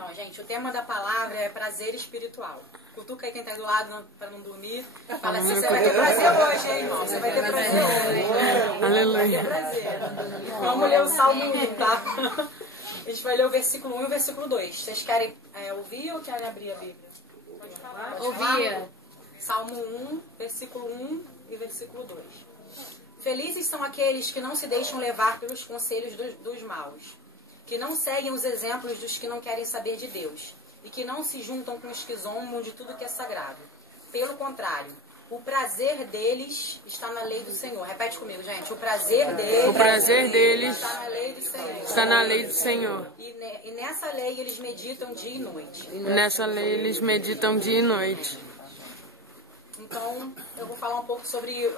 Então, gente, o tema da palavra é prazer espiritual. Cutuca aí quem tá do lado para não dormir. Fala assim, você vai ter prazer hoje, hein, irmão? Você vai ter prazer hoje. Aleluia. Vai ter prazer. Vamos ler o Salmo 1, tá? A gente vai ler o versículo 1 e o versículo 2. Vocês querem ouvir ou querem abrir a Bíblia? Pode falar? Ouvia. Salmo 1, versículo 1 e versículo 2. Felizes são aqueles que não se deixam levar pelos conselhos dos maus, que não seguem os exemplos dos que não querem saber de Deus e que não se juntam com os que zombam de tudo que é sagrado. Pelo contrário, o prazer deles está na lei do Senhor. Repete comigo, gente. O prazer deles está na lei do Senhor. Está na lei do Senhor. E nessa lei eles meditam dia e noite. Nessa lei eles meditam dia e noite. Então, eu vou falar um pouco sobre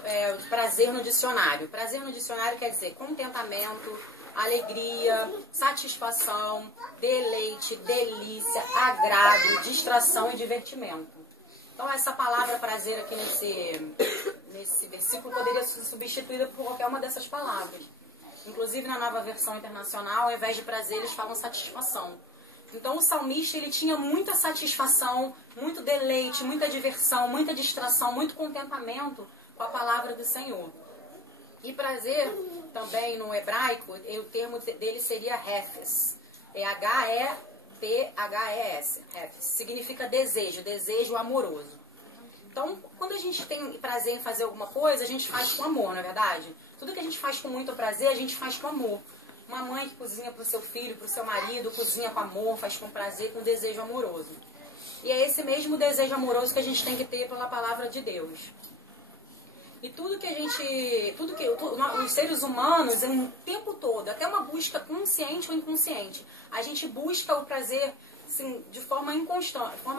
prazer no dicionário. Prazer no dicionário quer dizer contentamento, alegria, satisfação, deleite, delícia, agrado, distração e divertimento. Então, essa palavra prazer aqui nesse versículo poderia ser substituída por qualquer uma dessas palavras. Inclusive, na Nova Versão Internacional, ao invés de prazer, eles falam satisfação. Então, o salmista, ele tinha muita satisfação, muito deleite, muita diversão, muita distração, muito contentamento com a palavra do Senhor. E prazer, também no hebraico, o termo dele seria hefes. É H-E-P-H-E-S. Hefes. Significa desejo, desejo amoroso. Então, quando a gente tem prazer em fazer alguma coisa, a gente faz com amor, não é verdade? Tudo que a gente faz com muito prazer, a gente faz com amor. Uma mãe que cozinha para o seu filho, para o seu marido, cozinha com amor, faz com prazer, com desejo amoroso. E é esse mesmo desejo amoroso que a gente tem que ter pela palavra de Deus. E os seres humanos, o tempo todo, até uma busca consciente ou inconsciente, a gente busca o prazer assim, de forma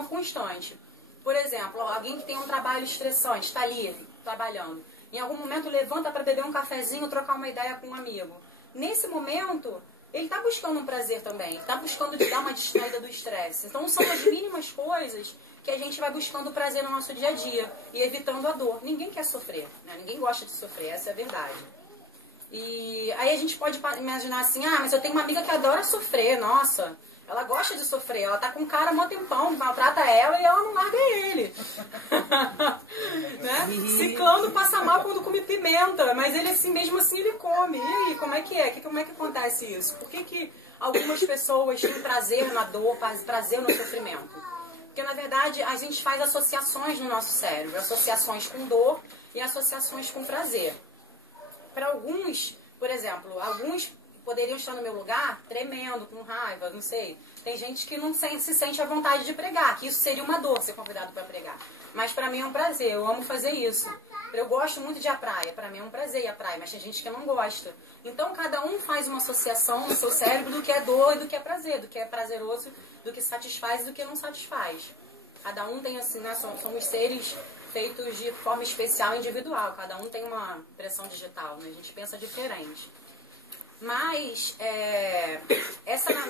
constante. Por exemplo, alguém que tem um trabalho estressante, está ali trabalhando, em algum momento levanta para beber um cafezinho, trocar uma ideia com um amigo. Nesse momento, ele está buscando um prazer também, está buscando dar uma distraída do estresse. Então, são as mínimas coisas que a gente vai buscando prazer no nosso dia a dia e evitando a dor. Ninguém quer sofrer, né? Ninguém gosta de sofrer, essa é a verdade. E aí a gente pode imaginar assim, mas eu tenho uma amiga que adora sofrer, nossa, ela gosta de sofrer, ela tá com o cara há mó tempão, maltrata ela e ela não larga ele. Né? Ciclano passa mal quando come pimenta, mas ele assim, mesmo assim ele come. E aí, como é que é? Como é que acontece isso? Por que algumas pessoas têm prazer na dor, prazer no sofrimento? Porque na verdade a gente faz associações no nosso cérebro, associações com dor e associações com prazer. Para alguns, por exemplo, alguns poderiam estar no meu lugar tremendo, com raiva, não sei. Tem gente que não se sente à vontade de pregar, que isso seria uma dor ser convidado para pregar. Mas para mim é um prazer, eu amo fazer isso. Eu gosto muito de ir à praia, para mim é um prazer ir à praia, mas tem gente que não gosta. Então cada um faz uma associação no seu cérebro do que é dor e do que é prazer, do que é prazeroso, do que satisfaz e do que não satisfaz. Cada um tem assim, né, somos seres feitos de forma especial, individual. Cada um tem uma impressão digital, né? A gente pensa diferente. Mas,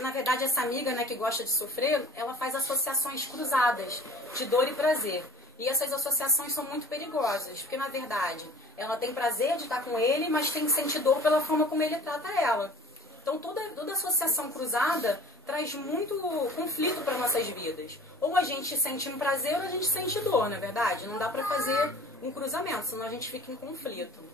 na verdade, essa amiga, né, que gosta de sofrer, ela faz associações cruzadas de dor e prazer. E essas associações são muito perigosas, porque, na verdade, ela tem prazer de estar com ele, mas tem que sentir dor pela forma como ele trata ela. Então, toda associação cruzada traz muito conflito para nossas vidas. Ou a gente sente um prazer ou a gente sente dor, não é verdade? Não dá para fazer um cruzamento, senão a gente fica em conflito.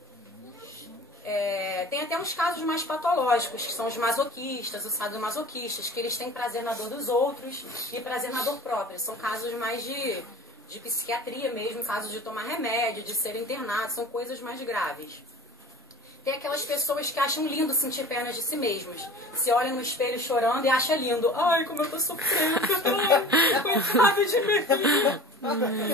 Tem até uns casos mais patológicos, que são os masoquistas, os sadomasoquistas, que eles têm prazer na dor dos outros e prazer na dor própria. São casos mais de psiquiatria mesmo, casos de tomar remédio, de ser internado, são coisas mais graves. Tem aquelas pessoas que acham lindo sentir penas de si mesmas. Se olham no espelho chorando e acham lindo. Ai, como eu tô sofrendo. Ai, coitado de mim.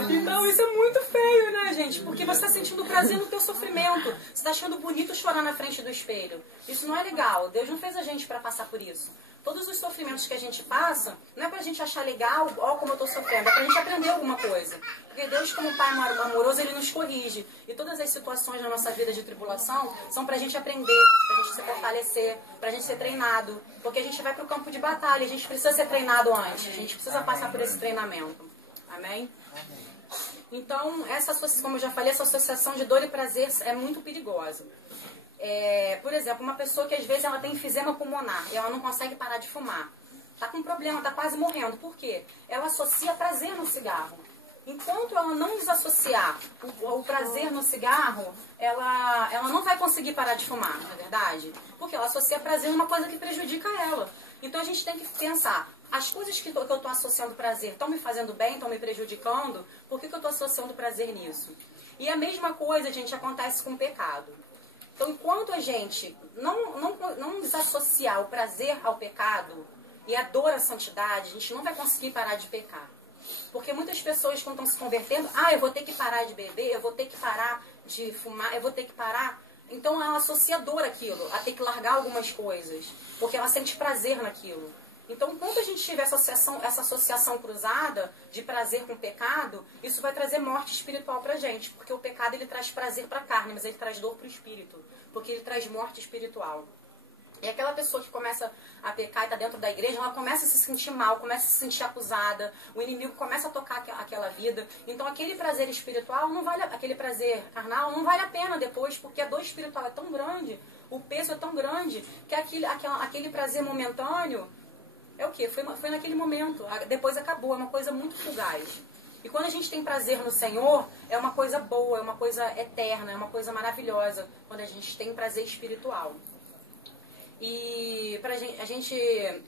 Então, isso é muito feio, né, gente? Porque você está sentindo prazer no teu sofrimento. Você está achando bonito chorar na frente do espelho. Isso não é legal. Deus não fez a gente para passar por isso. Todos os sofrimentos que a gente passa, não é pra gente achar legal, ó como eu tô sofrendo, é pra gente aprender alguma coisa. Porque Deus, como Pai amoroso, Ele nos corrige. E todas as situações na nossa vida de tribulação são pra gente aprender, pra gente se fortalecer, pra gente ser treinado. Porque a gente vai pro campo de batalha, a gente precisa ser treinado antes, a gente precisa passar por esse treinamento. Amém? Então, como eu já falei, essa associação de dor e prazer é muito perigosa. Por exemplo, uma pessoa que às vezes ela tem enfisema pulmonar e ela não consegue parar de fumar. Tá com problema, tá quase morrendo. Por quê? Ela associa prazer no cigarro. Enquanto ela não desassociar o prazer no cigarro, ela não vai conseguir parar de fumar, não é verdade? Porque ela associa prazer numa coisa que prejudica ela. Então a gente tem que pensar, as coisas que eu estou associando prazer estão me fazendo bem, estão me prejudicando, por que eu estou associando prazer nisso? E a mesma coisa, gente, acontece com o pecado. Então, enquanto a gente não desassociar o prazer ao pecado e a dor à santidade, a gente não vai conseguir parar de pecar. Porque muitas pessoas, quando estão se convertendo, eu vou ter que parar de beber, eu vou ter que parar de fumar, eu vou ter que parar. Então, ela associa dor àquilo, a ter que largar algumas coisas, porque ela sente prazer naquilo. Então, enquanto a gente tiver essa associação cruzada de prazer com pecado, isso vai trazer morte espiritual pra gente. Porque o pecado, ele traz prazer pra carne, mas ele traz dor pro espírito. Porque ele traz morte espiritual. E aquela pessoa que começa a pecar e está dentro da igreja, ela começa a se sentir mal, começa a se sentir acusada, o inimigo começa a tocar aquela vida. Então aquele prazer espiritual, aquele prazer carnal não vale a pena depois, porque a dor espiritual é tão grande, o peso é tão grande, que aquele prazer momentâneo é o quê? Foi naquele momento, depois acabou, é uma coisa muito fugaz. E quando a gente tem prazer no Senhor, é uma coisa boa, é uma coisa eterna, é uma coisa maravilhosa, quando a gente tem prazer espiritual. E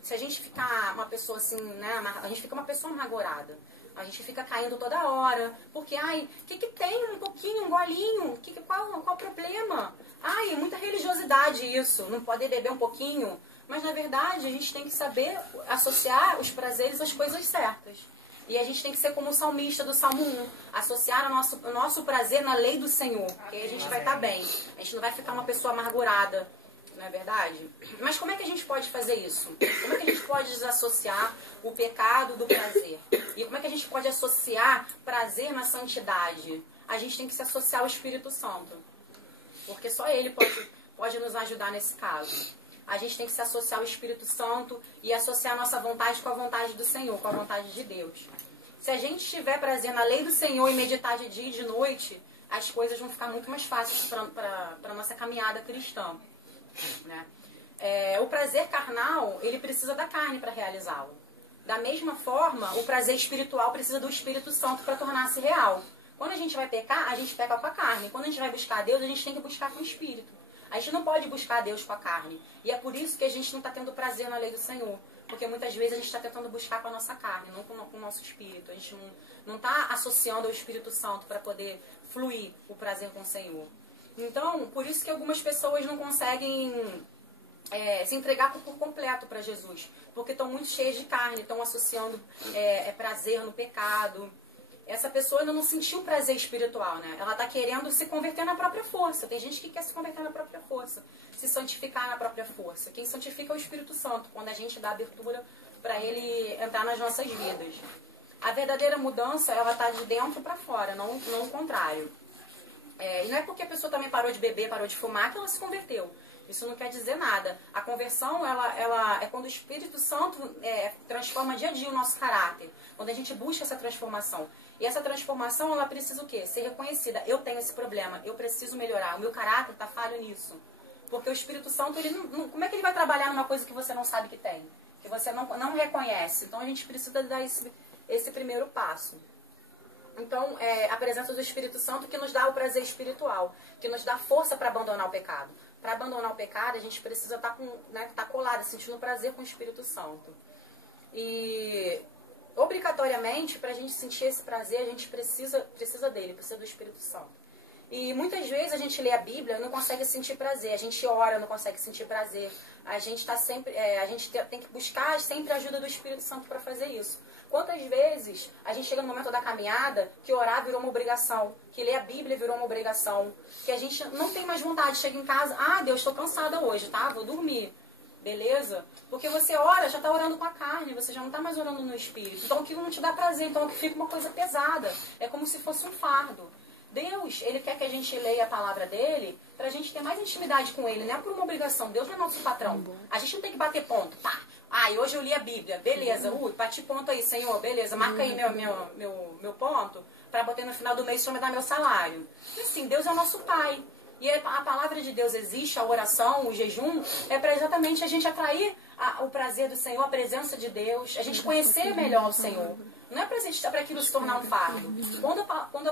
se a gente ficar uma pessoa assim, né, a gente fica uma pessoa amargurada. A gente fica caindo toda hora. Porque, o que tem um pouquinho, um golinho? Qual o problema? É muita religiosidade isso, não poder beber um pouquinho. Mas, na verdade, a gente tem que saber associar os prazeres às coisas certas. E a gente tem que ser como o salmista do Salmo 1, associar o nosso prazer na lei do Senhor. Porque aí a gente vai estar bem. A gente não vai ficar uma pessoa amargurada. Não é verdade? Mas como é que a gente pode fazer isso? Como é que a gente pode desassociar o pecado do prazer? E como é que a gente pode associar prazer na santidade? A gente tem que se associar ao Espírito Santo. Porque só Ele pode nos ajudar nesse caso. A gente tem que se associar ao Espírito Santo e associar a nossa vontade com a vontade do Senhor, com a vontade de Deus. Se a gente tiver prazer na lei do Senhor e meditar de dia e de noite, as coisas vão ficar muito mais fáceis para a nossa caminhada cristã. Né? O prazer carnal, ele precisa da carne para realizá-lo. Da mesma forma, o prazer espiritual precisa do Espírito Santo para tornar-se real. Quando a gente vai pecar, a gente peca com a carne. Quando a gente vai buscar a Deus, a gente tem que buscar com o Espírito. A gente não pode buscar a Deus com a carne. E é por isso que a gente não está tendo prazer na lei do Senhor. Porque muitas vezes a gente está tentando buscar com a nossa carne, não com o nosso Espírito. A gente não está associando ao Espírito Santo para poder fluir o prazer com o Senhor. Então, por isso que algumas pessoas não conseguem se entregar por completo para Jesus. Porque estão muito cheias de carne, estão associando prazer no pecado. Essa pessoa ainda não sentiu prazer espiritual, né? Ela está querendo se converter na própria força. Tem gente que quer se converter na própria força, se santificar na própria força. Quem santifica é o Espírito Santo, quando a gente dá abertura para ele entrar nas nossas vidas. A verdadeira mudança, ela está de dentro para fora, não o contrário. E não é porque a pessoa também parou de beber, parou de fumar, que ela se converteu. Isso não quer dizer nada. A conversão, ela é quando o Espírito Santo transforma dia a dia o nosso caráter. Quando a gente busca essa transformação. E essa transformação, ela precisa o quê? Ser reconhecida. Eu tenho esse problema, eu preciso melhorar. O meu caráter está falho nisso. Porque o Espírito Santo, ele como é que ele vai trabalhar numa coisa que você não sabe que tem? Que você não reconhece. Então a gente precisa dar esse primeiro passo. Então, a presença do Espírito Santo que nos dá o prazer espiritual, que nos dá força para abandonar o pecado. Para abandonar o pecado, a gente precisa estar colado, sentindo prazer com o Espírito Santo. E, obrigatoriamente, para a gente sentir esse prazer, a gente precisa dele, precisa do Espírito Santo. E muitas vezes a gente lê a Bíblia e não consegue sentir prazer. A gente ora, não consegue sentir prazer. A gente tem que buscar sempre a ajuda do Espírito Santo para fazer isso. Quantas vezes a gente chega no momento da caminhada que orar virou uma obrigação, que ler a Bíblia virou uma obrigação, que a gente não tem mais vontade, chega em casa, Deus, estou cansada hoje, tá? Vou dormir. Beleza? Porque você ora, já está orando com a carne, você já não está mais orando no Espírito. Então aquilo não te dá prazer, então aquilo fica uma coisa pesada. É como se fosse um fardo. Deus, Ele quer que a gente leia a palavra dele para a gente ter mais intimidade com Ele, não é por uma obrigação. Deus não é nosso patrão. A gente não tem que bater ponto. Pá. E hoje eu li a Bíblia. Beleza. Bati ponto aí, Senhor. Beleza. Marca aí meu ponto para botar no final do mês para me dar meu salário. E assim, Deus é o nosso Pai. E a palavra de Deus existe, a oração, o jejum, é para exatamente a gente atrair o prazer do Senhor, a presença de Deus, a gente conhecer melhor o Senhor. Não é para aquilo se tornar um fardo. Quando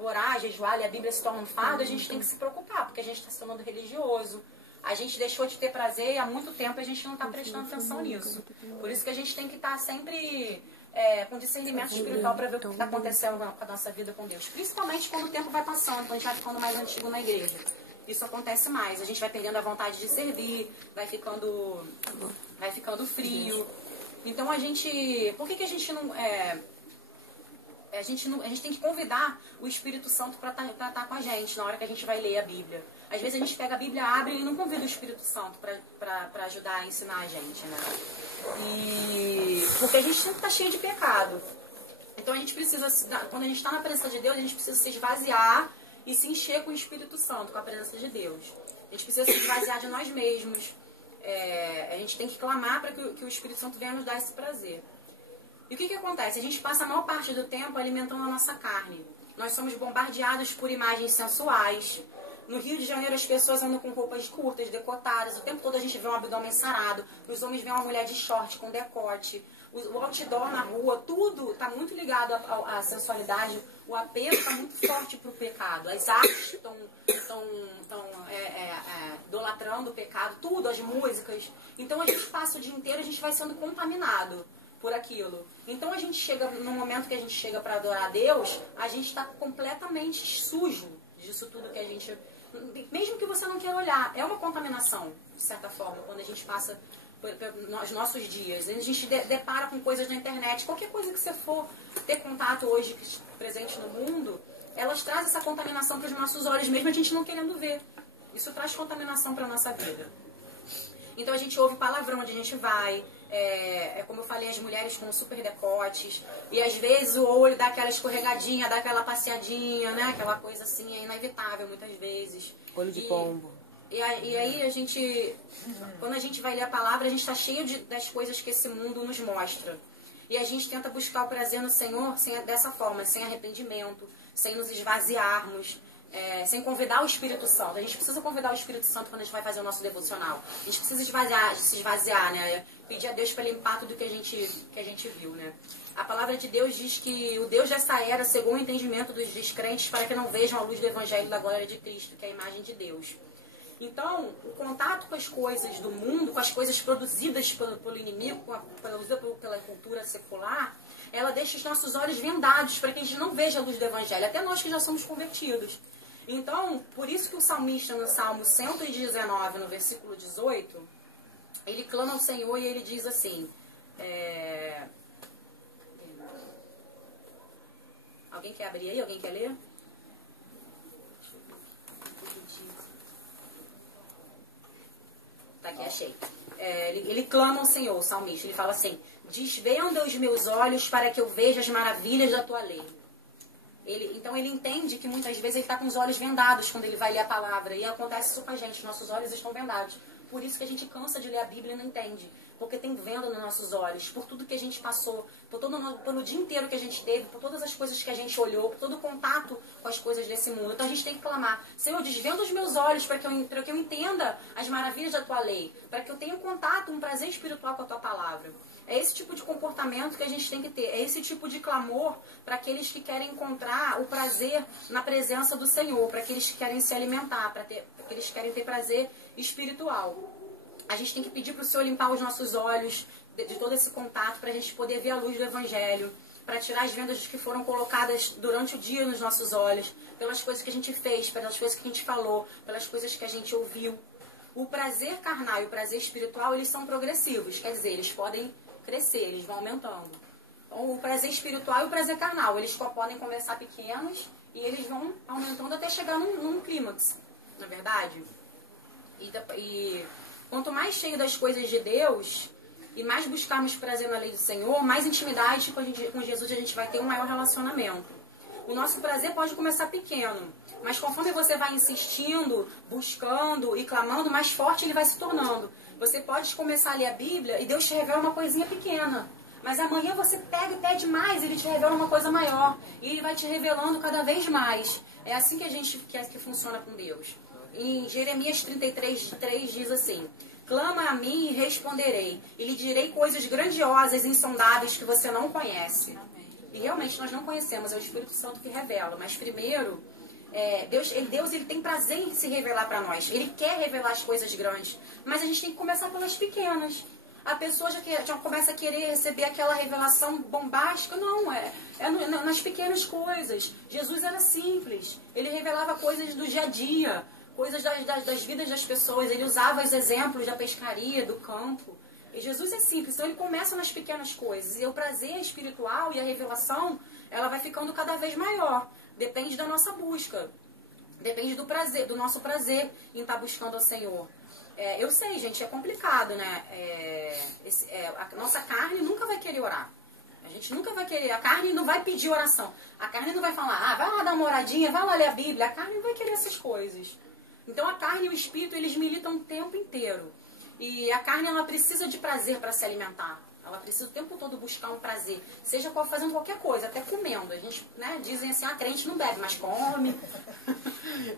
orar, jejuar e a Bíblia se torna um fardo, a gente tem que se preocupar, porque a gente está se tornando religioso. A gente deixou de ter prazer e há muito tempo a gente não está prestando atenção nisso. Por isso que a gente tem que estar sempre com discernimento espiritual para ver o que está acontecendo com a nossa vida com Deus. Principalmente quando o tempo vai passando, quando a gente vai ficando mais antigo na igreja. Isso acontece mais. A gente vai perdendo a vontade de servir, vai ficando frio. Então a gente... Por que a gente não... A gente tem que convidar o Espírito Santo para estar com a gente na hora que a gente vai ler a Bíblia. Às vezes a gente pega a Bíblia, abre e não convida o Espírito Santo para ajudar a ensinar a gente, né? Porque a gente sempre está cheio de pecado. Então a gente precisa, quando a gente está na presença de Deus, a gente precisa se esvaziar e se encher com o Espírito Santo, com a presença de Deus. A gente precisa se esvaziar de nós mesmos. A gente tem que clamar para que o Espírito Santo venha nos dar esse prazer. E o que acontece? A gente passa a maior parte do tempo alimentando a nossa carne. Nós somos bombardeados por imagens sensuais. No Rio de Janeiro as pessoas andam com roupas curtas, decotadas. O tempo todo a gente vê um abdômen sarado. Os homens veem uma mulher de short com decote. O outdoor na rua, tudo está muito ligado à sensualidade. O apelo está muito forte para o pecado. As artes estão idolatrando o pecado. Tudo, as músicas. Então a gente passa o dia inteiro, a gente vai sendo contaminado por aquilo. Então a gente chega, no momento que a gente chega para adorar a Deus, a gente está completamente sujo disso tudo que a gente... Mesmo que você não queira olhar, é uma contaminação, de certa forma, quando a gente passa nos nossos dias. A gente depara com coisas na internet, qualquer coisa que você for ter contato hoje presente no mundo, elas trazem essa contaminação para os nossos olhos, mesmo a gente não querendo ver. Isso traz contaminação para a nossa vida. Então a gente ouve palavrão onde a gente vai, como eu falei, as mulheres com super decotes, e às vezes o olho dá aquela escorregadinha, dá aquela passeadinha, né? Aquela coisa assim, é inevitável muitas vezes. Olho de pombo. E aí a gente, quando a gente vai ler a palavra, a gente está cheio das coisas que esse mundo nos mostra. E a gente tenta buscar o prazer no Senhor dessa forma, sem arrependimento, sem nos esvaziarmos, sem convidar o Espírito Santo. A gente precisa convidar o Espírito Santo quando a gente vai fazer o nosso devocional. A gente precisa se esvaziar, né? Pedir a Deus para limpar tudo que a gente viu, né? A palavra de Deus diz que o Deus dessa era cegou o entendimento dos descrentes para que não vejam a luz do Evangelho da glória de Cristo, que é a imagem de Deus. Então, o contato com as coisas do mundo, com as coisas produzidas pelo inimigo, pela cultura secular, ela deixa os nossos olhos vendados para que a gente não veja a luz do Evangelho, até nós que já somos convertidos. Então, por isso que o salmista no Salmo 119, no versículo 18, ele clama ao Senhor e ele diz assim... Alguém quer abrir aí? Alguém quer ler? Tá aqui, achei. Ele clama ao Senhor, o salmista. Ele fala assim: desvenda os meus olhos para que eu veja as maravilhas da tua lei. Então ele entende que muitas vezes ele está com os olhos vendados quando ele vai ler a palavra. E acontece isso com a gente, nossos olhos estão vendados. Por isso que a gente cansa de ler a Bíblia e não entende. Porque tem venda nos nossos olhos, por tudo que a gente passou, pelo dia inteiro que a gente teve, por todas as coisas que a gente olhou, por todo o contato com as coisas desse mundo. Então a gente tem que clamar: Senhor, desvenda os meus olhos para que eu entenda as maravilhas da tua lei, para que eu tenha um contato, um prazer espiritual com a tua palavra. É esse tipo de comportamento que a gente tem que ter. É esse tipo de clamor para aqueles que querem encontrar o prazer na presença do Senhor, para aqueles que querem se alimentar, para aqueles que querem ter prazer espiritual. A gente tem que pedir para o Senhor limpar os nossos olhos de todo esse contato, para a gente poder ver a luz do Evangelho, para tirar as vendas que foram colocadas durante o dia nos nossos olhos, pelas coisas que a gente fez, pelas coisas que a gente falou, pelas coisas que a gente ouviu. O prazer carnal e o prazer espiritual, eles são progressivos, quer dizer, eles podem crescer, eles vão aumentando. Então, o prazer espiritual e o prazer carnal, eles podem começar pequenos e eles vão aumentando até chegar num clímax, não é verdade? E quanto mais cheio das coisas de Deus e mais buscarmos prazer na lei do Senhor, mais intimidade com Jesus a gente vai ter, um maior relacionamento. O nosso prazer pode começar pequeno, mas conforme você vai insistindo, buscando e clamando, mais forte ele vai se tornando. Você pode começar a ler a Bíblia e Deus te revela uma coisinha pequena, mas amanhã você pega e pede mais, ele te revela uma coisa maior, e ele vai te revelando cada vez mais. É assim que a gente quer que funciona com Deus. em Jeremias 33:3 diz assim: clama a mim e responderei, e lhe direi coisas grandiosas e insondáveis que você não conhece. E realmente nós não conhecemos, é o Espírito Santo que revela. Mas primeiro, Deus ele tem prazer em se revelar para nós. Ele quer revelar as coisas grandes. Mas a gente tem que começar pelas pequenas. A pessoa já começa a querer receber aquela revelação bombástica. Não, é nas pequenas coisas. Jesus era simples. Ele revelava coisas do dia a dia, coisas das vidas das pessoas. Ele usava os exemplos da pescaria, do campo. E Jesus é simples, então ele começa nas pequenas coisas. E o prazer espiritual e a revelação, ela vai ficando cada vez maior. Depende da nossa busca. Depende do prazer, do nosso prazer em estar buscando ao Senhor. Eu sei, gente, é complicado, né? A nossa carne nunca vai querer orar. A gente nunca vai querer. A carne não vai pedir oração. A carne não vai falar, vai lá dar uma oradinha, vai lá ler a Bíblia. A carne não vai querer essas coisas. Então a carne e o espírito, eles militam o tempo inteiro. E a carne, ela precisa de prazer para se alimentar. Ela precisa o tempo todo buscar um prazer. Seja fazendo qualquer coisa, até comendo. A gente, né, dizem assim, crente não bebe, mas come.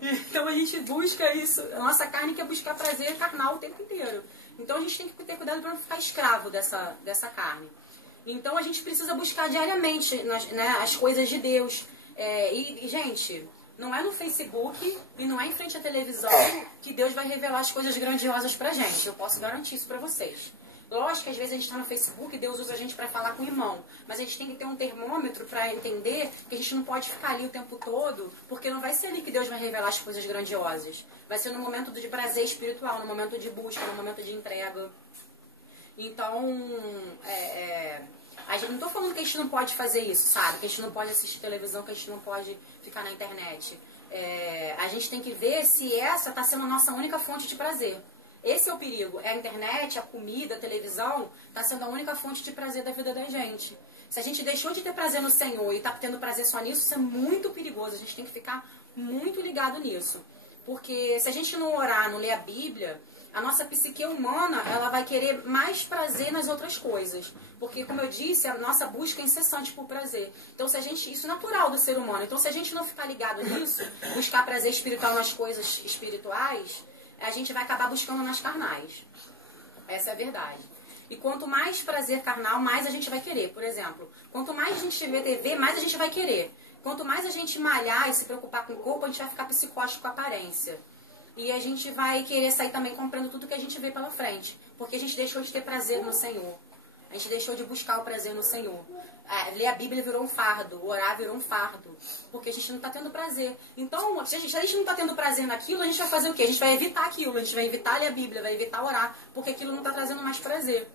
Então a gente busca isso. A nossa carne quer buscar prazer carnal o tempo inteiro. Então a gente tem que ter cuidado para não ficar escravo dessa carne. Então a gente precisa buscar diariamente, né, as coisas de Deus. Gente, não é no Facebook e não é em frente à televisão que Deus vai revelar as coisas grandiosas pra gente. Eu posso garantir isso pra vocês. Lógico que às vezes a gente está no Facebook e Deus usa a gente para falar com o irmão. Mas a gente tem que ter um termômetro para entender que a gente não pode ficar ali o tempo todo, porque não vai ser ali que Deus vai revelar as coisas grandiosas. Vai ser no momento de prazer espiritual, no momento de busca, no momento de entrega. Então, a gente, não estou falando que a gente não pode fazer isso, sabe? Que a gente não pode assistir televisão, que a gente não pode ficar na internet. A gente tem que ver se essa está sendo a nossa única fonte de prazer. Esse é o perigo. A internet, a comida, a televisão está sendo a única fonte de prazer da vida da gente. Se a gente deixou de ter prazer no Senhor e está tendo prazer só nisso, isso é muito perigoso. A gente tem que ficar muito ligado nisso. Porque se a gente não orar, não ler a Bíblia, a nossa psique humana, ela vai querer mais prazer nas outras coisas. Porque, como eu disse, a nossa busca é incessante por prazer. Então, isso é natural do ser humano. Então, se a gente não ficar ligado nisso, buscar prazer espiritual nas coisas espirituais, a gente vai acabar buscando nas carnais. Essa é a verdade. E quanto mais prazer carnal, mais a gente vai querer. Por exemplo, quanto mais a gente ver TV, mais a gente vai querer. Quanto mais a gente malhar e se preocupar com o corpo, a gente vai ficar psicótico com a aparência. E a gente vai querer sair também comprando tudo que a gente vê pela frente. Porque a gente deixou de ter prazer no Senhor. A gente deixou de buscar o prazer no Senhor. Ler a Bíblia virou um fardo, orar virou um fardo. Porque a gente não está tendo prazer. Então, se a gente não está tendo prazer naquilo, a gente vai fazer o quê? A gente vai evitar aquilo, a gente vai evitar ler a Bíblia, vai evitar orar, porque aquilo não está trazendo mais prazer.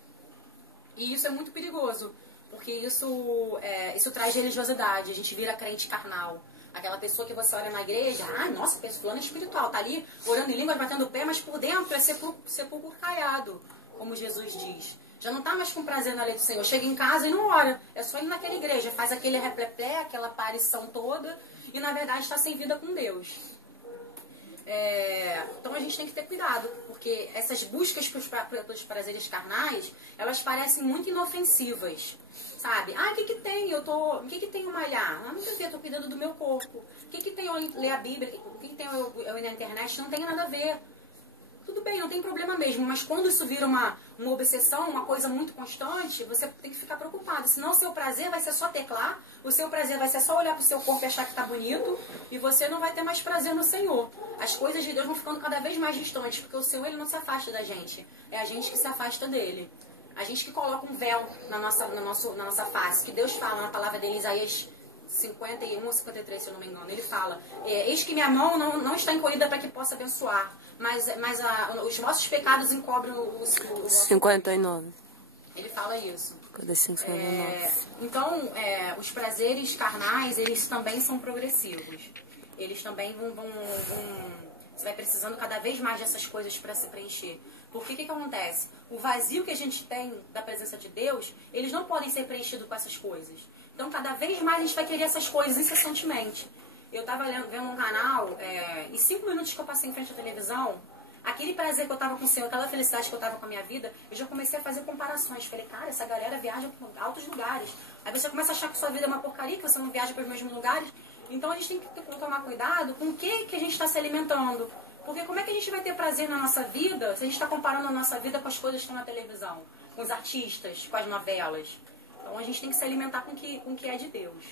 E isso é muito perigoso, porque isso traz religiosidade, a gente vira crente carnal. Aquela pessoa que você olha na igreja, nossa, fulano é espiritual, tá ali orando em línguas, batendo o pé, mas por dentro é sepulcro caiado, como Jesus diz. Já não está mais com prazer na lei do Senhor. Chega em casa e não ora. É só ir naquela igreja. Faz aquele repleplé, aquela aparição toda. E na verdade está sem vida com Deus. Então a gente tem que ter cuidado. Porque essas buscas pelos prazeres carnais, elas parecem muito inofensivas. Sabe? O que tem? O que tem eu malhar? Nada a ver, eu estou cuidando do meu corpo. O que tem eu ler a Bíblia? O que tem eu ir na internet? Não tem nada a ver. Tudo bem, não tem problema mesmo, mas quando isso vira uma obsessão, uma coisa muito constante, você tem que ficar preocupado. Senão o seu prazer vai ser só teclar, o seu prazer vai ser só olhar para o seu corpo e achar que está bonito, e você não vai ter mais prazer no Senhor. As coisas de Deus vão ficando cada vez mais distantes, porque o Senhor ele não se afasta da gente, é a gente que se afasta dele. A gente que coloca um véu na nossa face, que Deus fala na palavra dele, Isaías 51 ou 53, se eu não me engano. Ele fala, eis que minha mão não está encolhida para que possa abençoar, mas os vossos pecados encobrem o 59. Ele fala isso. Cadê 59? Então, os prazeres carnais, eles também são progressivos. Eles também vão você vai precisando cada vez mais dessas coisas para se preencher. Porque o que acontece? O vazio que a gente tem da presença de Deus, eles não podem ser preenchidos com essas coisas. Então, cada vez mais a gente vai querer essas coisas incessantemente. Eu estava vendo um canal, em 5 minutos que eu passei em frente à televisão, aquele prazer que eu estava com o Senhor, aquela felicidade que eu estava com a minha vida, eu já comecei a fazer comparações. Falei, cara, essa galera viaja para altos lugares. Aí você começa a achar que sua vida é uma porcaria, que você não viaja para os mesmos lugares. Então, a gente tem que tomar cuidado com o que a gente está se alimentando. Porque como é que a gente vai ter prazer na nossa vida se a gente está comparando a nossa vida com as coisas que estão na televisão, com os artistas, com as novelas? Então a gente tem que se alimentar com o que é de Deus.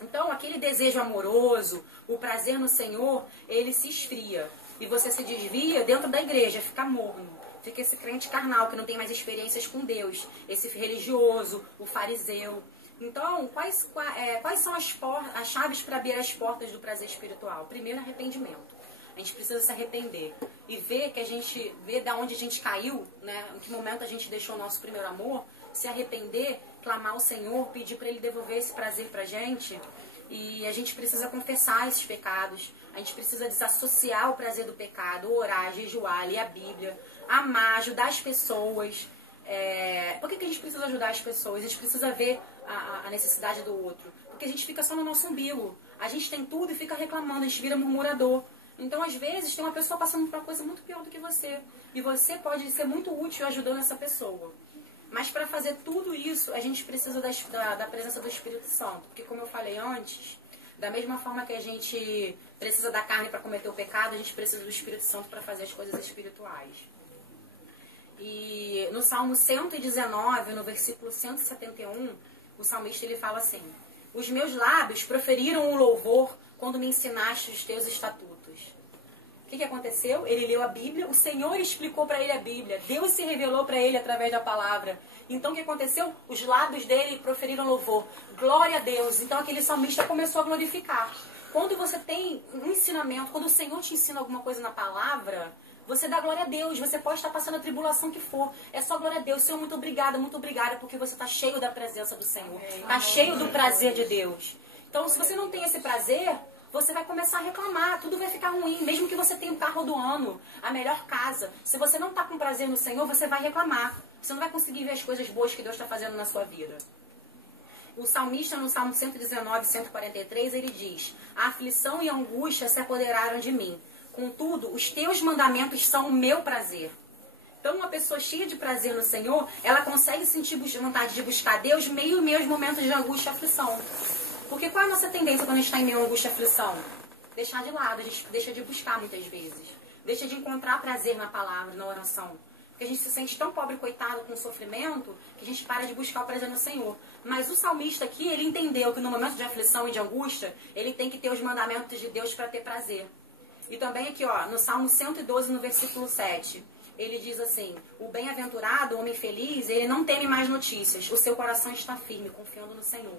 Então aquele desejo amoroso, o prazer no Senhor, ele se esfria. E você se desvia dentro da igreja, fica morno. Fica esse crente carnal que não tem mais experiências com Deus. Esse religioso, o fariseu. Então, quais são as chaves para abrir as portas do prazer espiritual? Primeiro, arrependimento. A gente precisa se arrepender e ver da onde a gente caiu, né? Em que momento a gente deixou o nosso primeiro amor, se arrepender, clamar ao Senhor, pedir para Ele devolver esse prazer pra gente. E a gente precisa confessar esses pecados. A gente precisa desassociar o prazer do pecado, orar, jejuar, ler a Bíblia, amar, ajudar as pessoas. Por que a gente precisa ajudar as pessoas? A gente precisa ver a necessidade do outro. Porque a gente fica só no nosso umbigo. A gente tem tudo e fica reclamando, a gente vira murmurador. Então, às vezes, tem uma pessoa passando por uma coisa muito pior do que você. E você pode ser muito útil ajudando essa pessoa. Mas para fazer tudo isso, a gente precisa da presença do Espírito Santo. Porque, como eu falei antes, da mesma forma que a gente precisa da carne para cometer o pecado, a gente precisa do Espírito Santo para fazer as coisas espirituais. E no Salmo 119, no versículo 171, o salmista ele fala assim: os meus lábios proferiram o louvor quando me ensinaste os teus estatutos. O que aconteceu? Ele leu a Bíblia, o Senhor explicou para ele a Bíblia, Deus se revelou para ele através da palavra. Então o que aconteceu? Os lábios dele proferiram louvor. Glória a Deus. Então aquele salmista começou a glorificar. Quando você tem um ensinamento, quando o Senhor te ensina alguma coisa na palavra, você dá glória a Deus. Você pode estar passando a tribulação que for. É só glória a Deus. Senhor, muito obrigada, porque você está cheio da presença do Senhor. Está cheio do prazer de Deus. Então, se você não tem esse prazer, você vai começar a reclamar. Tudo vai ficar ruim. Mesmo que você tenha o carro do ano, a melhor casa. Se você não está com prazer no Senhor, você vai reclamar. Você não vai conseguir ver as coisas boas que Deus está fazendo na sua vida. O salmista, no Salmo 119, 143, ele diz: a aflição e a angústia se apoderaram de mim. Contudo, os teus mandamentos são o meu prazer. Então, uma pessoa cheia de prazer no Senhor, ela consegue sentir vontade de buscar Deus meio aos momentos de angústia e aflição. Porque qual é a nossa tendência quando a gente está em meio a angústia e aflição? Deixar de lado, a gente deixa de buscar muitas vezes. Deixa de encontrar prazer na palavra, na oração. Porque a gente se sente tão pobre, coitado, com sofrimento, que a gente para de buscar o prazer no Senhor. Mas o salmista aqui, ele entendeu que no momento de aflição e de angústia, ele tem que ter os mandamentos de Deus para ter prazer. E também aqui, ó, no Salmo 112, no versículo 7, ele diz assim: o bem-aventurado, o homem feliz, ele não teme mais notícias, o seu coração está firme, confiando no Senhor.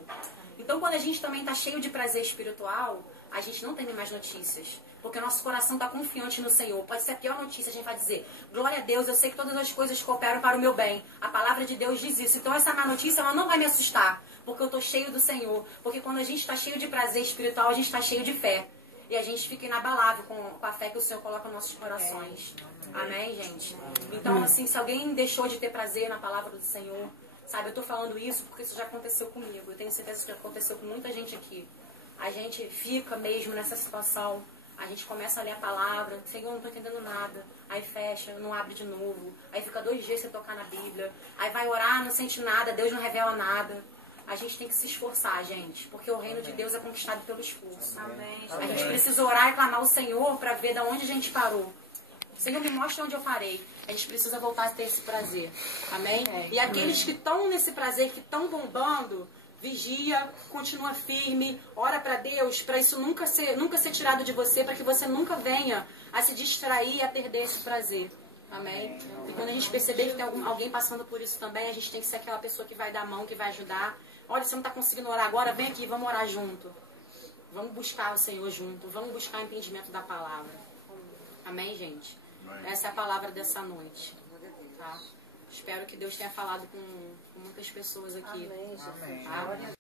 Então, quando a gente também está cheio de prazer espiritual, a gente não teme mais notícias, porque o nosso coração está confiante no Senhor. Pode ser a pior notícia, a gente vai dizer: glória a Deus, eu sei que todas as coisas cooperam para o meu bem. A palavra de Deus diz isso. Então, essa má notícia, ela não vai me assustar, porque eu estou cheio do Senhor. Porque quando a gente está cheio de prazer espiritual, a gente está cheio de fé. E a gente fica inabalável com a fé que o Senhor coloca nos nossos corações. Amém, gente? Então, assim, se alguém deixou de ter prazer na palavra do Senhor, sabe, eu estou falando isso porque isso já aconteceu comigo. Eu tenho certeza que já aconteceu com muita gente aqui. A gente fica mesmo nessa situação. A gente começa a ler a palavra. Senhor, eu não estou entendendo nada. Aí fecha, não abre de novo. Aí fica 2 dias sem tocar na Bíblia. Aí vai orar, não sente nada, Deus não revela nada. A gente tem que se esforçar, gente, porque o reino de Deus é conquistado pelo esforço. Amém. A gente precisa orar e clamar ao Senhor para ver de onde a gente parou. Senhor, me mostra onde eu parei. A gente precisa voltar a ter esse prazer. Amém? E aqueles que estão nesse prazer, que estão bombando, vigia, continua firme, ora para Deus, para isso nunca ser tirado de você, para que você nunca venha a se distrair e a perder esse prazer. Amém? E quando a gente perceber que tem alguém passando por isso também, a gente tem que ser aquela pessoa que vai dar a mão, que vai ajudar. Olha, você não está conseguindo orar agora, vem aqui, vamos orar junto. Vamos buscar o Senhor junto, vamos buscar o entendimento da palavra. Amém, gente? Essa é a palavra dessa noite. Tá? Espero que Deus tenha falado com muitas pessoas aqui. Amém, Jesus. Tá?